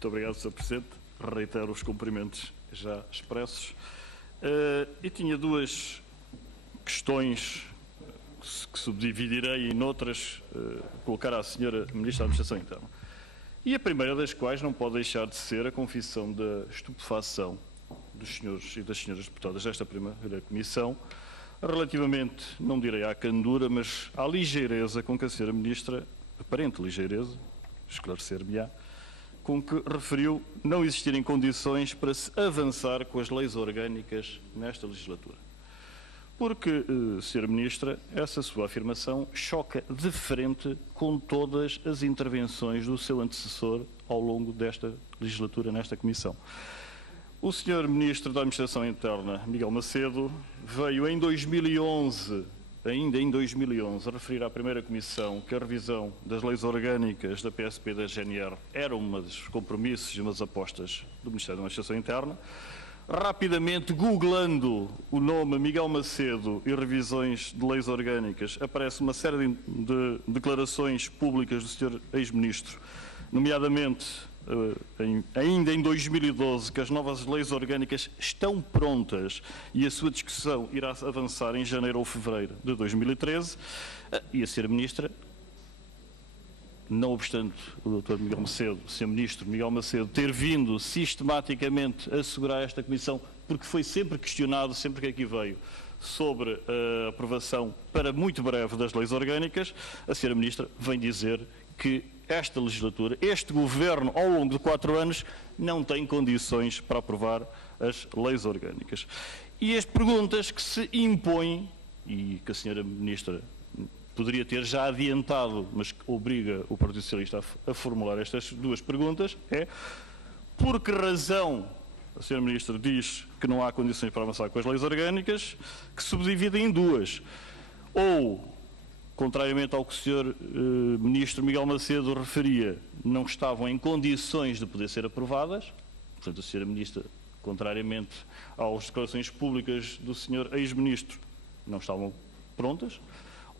Muito obrigado, Sr. Presidente. Reitero os cumprimentos já expressos. E tinha duas questões que subdividirei e noutras colocar à Sra. Ministra da Administração Interna. E a primeira das quais não pode deixar de ser a confissão da estupefação dos senhores e das senhoras deputadas desta primeira comissão, relativamente, não direi à candura, mas à ligeireza com que a Sra. Ministra, aparente ligeireza, esclarecer-me-á, com que referiu não existirem condições para se avançar com as leis orgânicas nesta legislatura. Porque, Sra. Ministra, essa sua afirmação choca de frente com todas as intervenções do seu antecessor ao longo desta legislatura nesta comissão. O Sr. Ministro da Administração Interna, Miguel Macedo, veio em 2011, ainda em 2011, referir à primeira comissão que a revisão das leis orgânicas da PSP e da GNR era um dos compromissos e umas apostas do Ministério da Administração Interna. Rapidamente, googlando o nome Miguel Macedo e revisões de leis orgânicas, aparece uma série de declarações públicas do Sr. Ex-Ministro, nomeadamente ainda em 2012, que as novas leis orgânicas estão prontas e a sua discussão irá avançar em janeiro ou fevereiro de 2013, e a Sra. Ministra, não obstante o Dr. Miguel Macedo, o Sr. Ministro Miguel Macedo, ter vindo sistematicamente assegurar esta comissão, porque foi sempre questionado, sempre que aqui veio, sobre a aprovação para muito breve das leis orgânicas, a Sra. Ministra vem dizer que esta legislatura, este Governo, ao longo de 4 anos, não tem condições para aprovar as leis orgânicas. E as perguntas que se impõem, e que a Sra. Ministra poderia ter já adiantado, mas que obriga o Partido Socialista a formular estas duas perguntas, é: por que razão a Sra. Ministra diz que não há condições para avançar com as leis orgânicas, que se subdividem em duas? Ou, contrariamente ao que o Sr. Ministro Miguel Macedo referia, não estavam em condições de poder ser aprovadas, portanto a Sra. Ministra, contrariamente às declarações públicas do Sr. Ex-Ministro, não estavam prontas,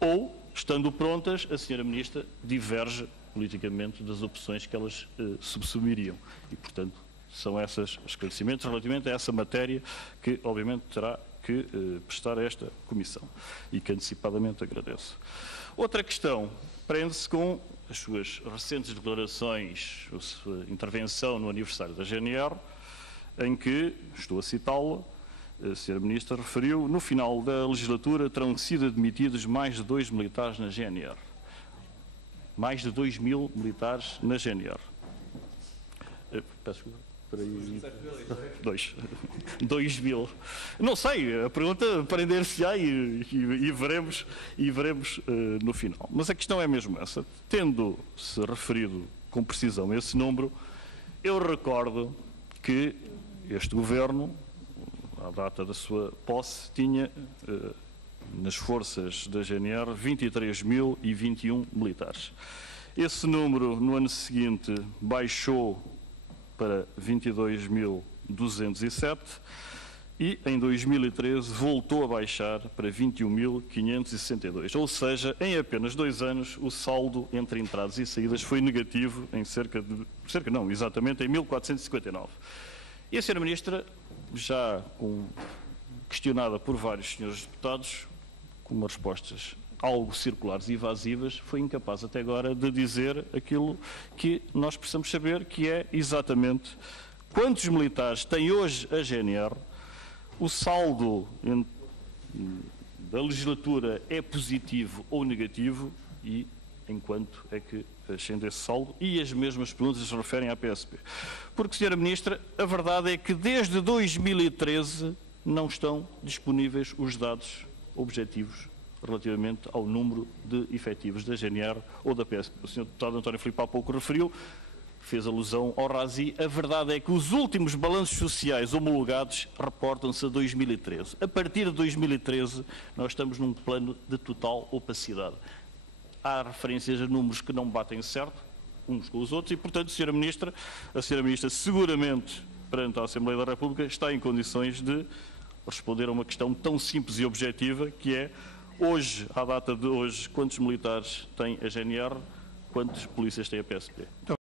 ou, estando prontas, a Sra. Ministra diverge politicamente das opções que elas subsumiriam. E, portanto, são esses esclarecimentos relativamente a essa matéria que, obviamente, terá que prestar a esta comissão e que antecipadamente agradeço. Outra questão prende-se com as suas recentes declarações, a sua intervenção no aniversário da GNR, em que, estou a citá-la, a Sra. Ministra referiu: no final da legislatura terão sido admitidos mais de 2 militares na GNR. Mais de 2.000 militares na GNR. Peço desculpa. 2.000. Não sei, a pergunta prender-se-á e veremos no final. Mas a questão é mesmo essa. Tendo-se referido com precisão esse número, eu recordo que este Governo, à data da sua posse, tinha nas forças da GNR 23.021 militares. Esse número, no ano seguinte, baixou para 22.207 e, em 2013, voltou a baixar para 21.562. Ou seja, em apenas 2 anos, o saldo entre entradas e saídas foi negativo em exatamente em 1.459. E a Sra. Ministra, já questionada por vários senhores deputados, com umas respostas algo circulares e evasivas, foi incapaz até agora de dizer aquilo que nós precisamos saber, que é exatamente quantos militares tem hoje a GNR, o saldo da legislatura é positivo ou negativo e em quanto é que ascende esse saldo, e as mesmas perguntas se referem à PSP. Porque, Sra. Ministra, a verdade é que desde 2013 não estão disponíveis os dados objetivos relativamente ao número de efetivos da GNR ou da PSP. O Sr. Deputado António Filipe há pouco referiu, fez alusão ao RASI. A verdade é que os últimos balanços sociais homologados reportam-se a 2013. A partir de 2013, nós estamos num plano de total opacidade. Há referências a números que não batem certo uns com os outros e, portanto, a Sra. Ministra seguramente, perante a Assembleia da República, está em condições de responder a uma questão tão simples e objetiva, que é: hoje, à data de hoje, quantos militares tem a GNR, quantos polícias tem a PSP?